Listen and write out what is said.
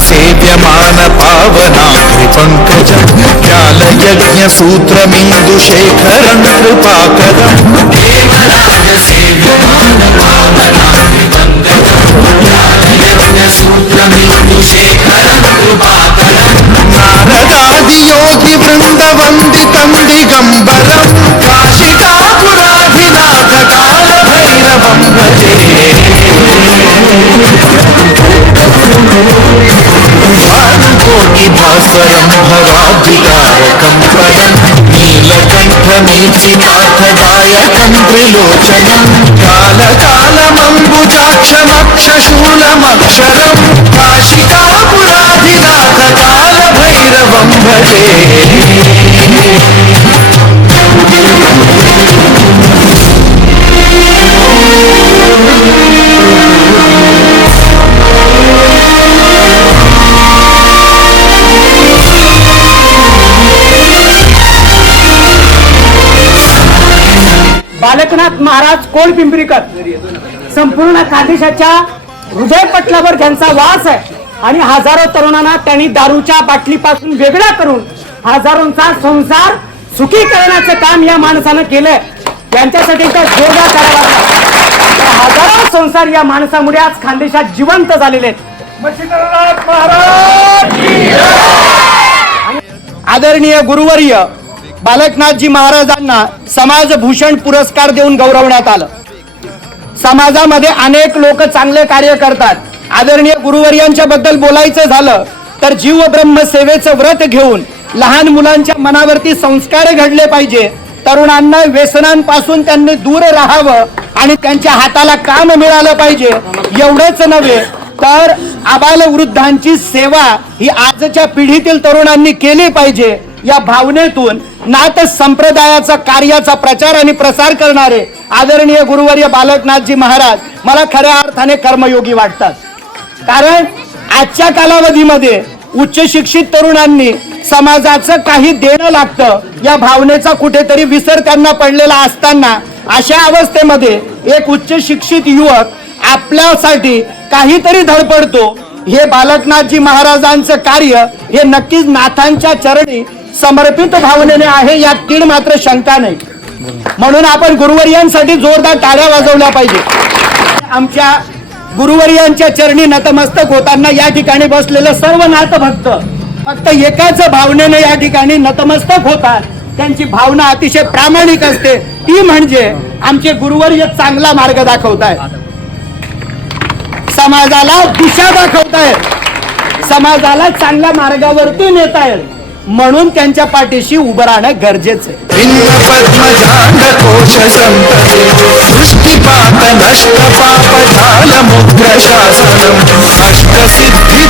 सेव्यमान पावनात्रिपङ्कजं ज्ञानयज्ञसूत्रमिन्दुशेखरं कृपाकरं देवराज सेव्यमान पावनात्रिपङ्कजं ज्ञानयज्ञसूत्रमिन्दुशेखरं कृपाकरं नारदादियोगिवृन्दवन्दितं दिगम्बरं काशिकापुराधिनाथकालभैरवं भजे भास्वरं भवाब्धिकारकं परं नीलकण्ठमीर्तिनाथदायकं त्रिलोचनं कालकालमम्बुजाक्षमक्षशूलमक्षरं काशिकापुराधिनाथकालभैरवं भजे बालकनाथ महाराज कोळपिंपरीकर संपूर्ण खानदेशाच्या हृदयपटलावर त्यांचा वास आहे आणि हजारो तरुणांना त्यांनी दारूच्या बाटलीपासून वेगळा करून हजारोंचा संसार सुखी करण्याचं काम या माणसानं केलंय. त्यांच्यासाठी तर जोरदार करावा. हजारो संसार या माणसामुळे आज खानदेशात जिवंत झालेले आहेत. आदरणीय गुरुवर्य बालकनाथजी महाराजांना समाजभूषण पुरस्कार देऊन गौरवण्यात आलं. समाजामध्ये अनेक लोक चांगले कार्य करतात. आदरणीय गुरुवर्यांच्या बद्दल बोलायचं झालं तर जीव ब्रह्म सेवेचं व्रत घेऊन लहान मुलांच्या मनावरती संस्कार घडले पाहिजे. तरुणांना व्यसनांपासून त्यांनी दूर राहावं आणि त्यांच्या हाताला काम मिळालं पाहिजे. एवढंच नव्हे तर आबालवृद्धांची सेवा ही आजच्या पिढीतील तरुणांनी केली पाहिजे. या भावनेतून नाथ संप्रदायाचा कार्याचा प्रचार आणि प्रसार करणारे आदरणीय गुरुवर्य बालकनाथजी महाराज मला खऱ्या अर्थाने कर्मयोगी वाटतात. कारण आजच्या कालावधीमध्ये उच्च शिक्षित तरुणांनी समाजाचं काही देणं लागतं या भावनेचा कुठेतरी विसर त्यांना पडलेला असताना अशा अवस्थेमध्ये एक उच्च शिक्षित युवक आपल्यासाठी काहीतरी धडपडतो. हे बालकनाथजी महाराजांचं कार्य हे नक्कीच नाथांच्या चरणी समर्पित भावनेने आहे यात तीळ मात्र शंका नाही. म्हणून आपण गुरुवर्यांसाठी जोरदार टाळ्या वाजवल्या पाहिजे. आमच्या गुरुवर्यांच्या चरणी नतमस्तक होताना या ठिकाणी बसलेले सर्व नाथ भक्त फक्त एकाच भावनेने या ठिकाणी नतमस्तक होतात. त्यांची भावना अतिशय प्रामाणिक असते. ती म्हणजे आमचे गुरुवर्य चांगला मार्ग दाखवतायत, समाजाला दिशा दाखवतायत, समाजाला चांगल्या मार्गावरती नेतायत. म्हणून त्यांच्या पाठीशी उभं राहणं गरजेचं आहे. पद्मजांडकोश संपदे दृष्टिपात नष्ट पाप झाल मुद्र शासनम अष्टसिद्धी